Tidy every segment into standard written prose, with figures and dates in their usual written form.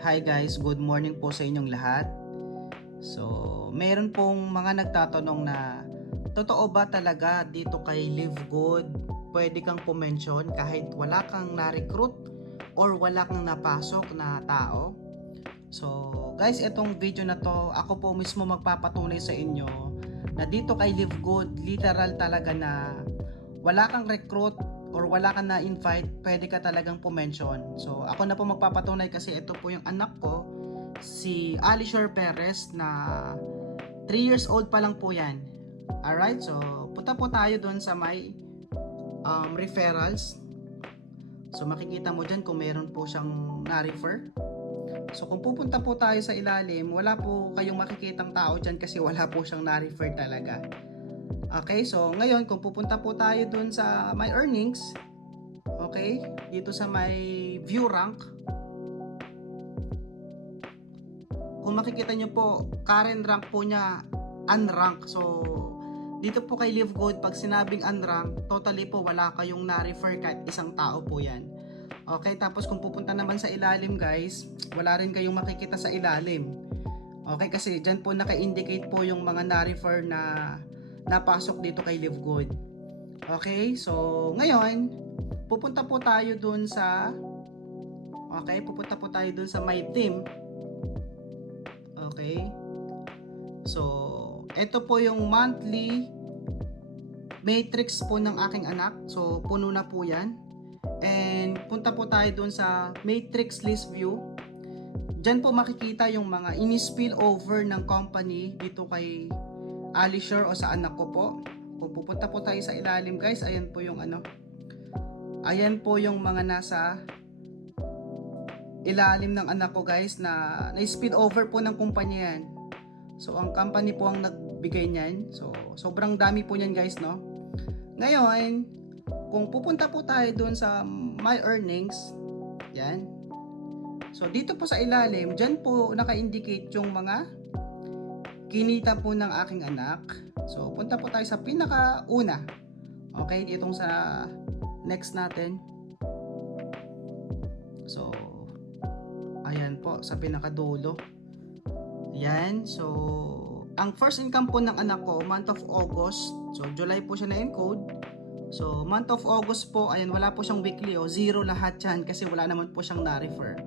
Hi guys, good morning po sa inyong lahat. So, meron pong mga nagtatanong na totoo ba talaga dito kay Live Good pwede kang pumension kahit wala kang na-recruit or wala kang napasok na tao? So, guys, itong video na to, ako po mismo magpapatunay sa inyo na dito kay Live Good, literal talaga na wala kang recruit or wala kang na-invite, pwede ka talagang pumension. So, ako na po magpapatunay kasi ito po yung anak ko, si Alisher Perez na 3 years old pa lang po yan. Alright, so punta po tayo doon sa may referrals. So, makikita mo dyan kung meron po siyang na-refer. So, kung pupunta po tayo sa ilalim, wala po kayong makikitang tao dyan kasi wala po siyang na-refer talaga. Okay, so ngayon kung pupunta po tayo dun sa my earnings, okay, dito sa my view rank, kung makikita nyo po, current rank po niya unrank. So, dito po kay Live Good, pag sinabing unrank, totally po wala kayong na-refer kahit isang tao po yan. Okay, tapos kung pupunta naman sa ilalim guys, wala rin kayong makikita sa ilalim. Okay, kasi dyan po naka-indicate po yung mga na-refer na napasok dito kay Live Good. Okay, so ngayon pupunta po tayo dun sa my team. Okay, so ito po yung monthly matrix po ng aking anak. So puno na po yan. And punta po tayo dun sa matrix list view. Diyan po makikita yung mga ini-spill over ng company dito kay Alisher o sa anak ko po. Kung pupunta po tayo sa ilalim guys, ayan po yung ayan po yung mga nasa ilalim ng anak ko guys na na-spill over po ng kumpanya yan. So ang company po ang nagbigay niyan. So sobrang dami po niyan guys, no. Ngayon, kung pupunta po tayo doon sa my earnings, yan. So dito po sa ilalim, diyan po naka-indicate yung mga kinita po ng aking anak. So, punta po tayo sa pinakauna. Okay, itong sa next natin. So, ayan po, sa pinakadulo. Ayan, so, ang first income po ng anak ko, month of August. So, July po siya na-encode. So, month of August po, ayan, wala po siyang weekly. Zero lahat yan kasi wala naman po siyang na-refer.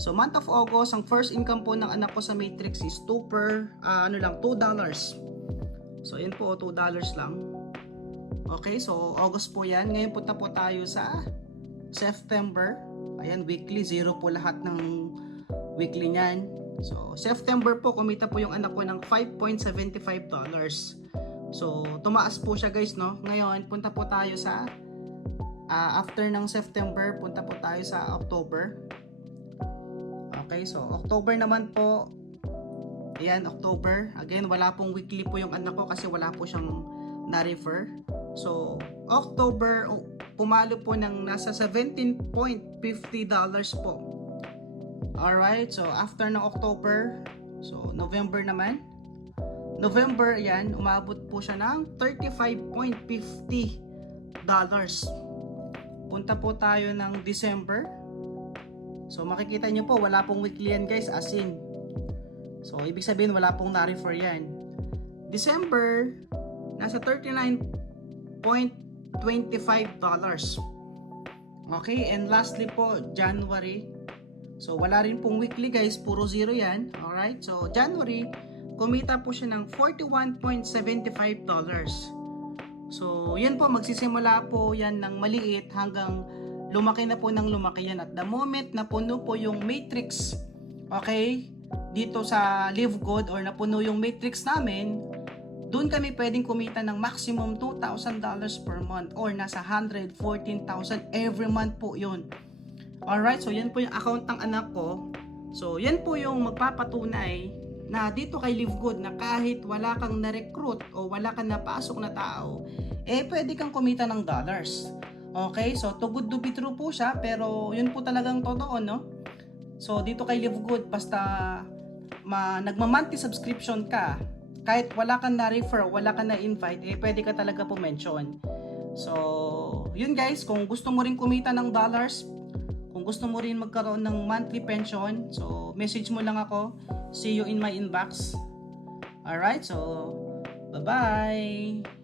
So, month of August, ang first income po ng anak ko sa matrix is $2. So, yun po, $2 lang. Okay, so August po yan. Ngayon punta po tayo sa September. Ayan, weekly, zero po lahat ng weekly niyan. So, September po, kumita po yung anak ko ng $5.75. So, tumaas po siya guys, no? Ngayon, punta po tayo sa after ng September, punta po tayo sa October. Okay, so October naman po, ayan, October. Again, wala pong weekly po yung anak ko kasi wala po siyang na-refer. So, October, pumalo po ng nasa $17.50 po. Alright, so after ng October, so November naman. November, ayan, umabot po siya ng $35.50. Punta po tayo ng December. So makikita nyo po, wala pong weekly yan guys, as in. So ibig sabihin wala pong na-refer yan. December, nasa $39.25. Okay, and lastly po, January. So wala rin pong weekly guys, puro zero yan. Alright, so January, kumita po siya ng $41.75. So yan po, magsisimula po yan ng maliit hanggang lumaki na po ng lumaki yan. At the moment na puno po yung matrix, okay, dito sa Live Good or napuno yung matrix namin, doon kami pwedeng kumita ng maximum $2,000 per month or nasa $114,000 every month po yun. Alright, so yan po yung account ng anak ko. So yan po yung magpapatunay na dito kay Live Good na kahit wala kang na-recruit o wala kang napasok na tao, pwede kang kumita ng dollars. Okay, so too good to be true po siya, pero yun po talagang totoo, no? So dito kay Live Good, basta nagma-monthly subscription ka, kahit wala kang na-refer, wala kang na-invite, pwede ka talaga po mention. So, yun guys, kung gusto mo rin kumita ng dollars, kung Kung gusto mo rin magkaroon ng monthly pension, so message mo lang ako. See you in my inbox. Alright, so bye-bye!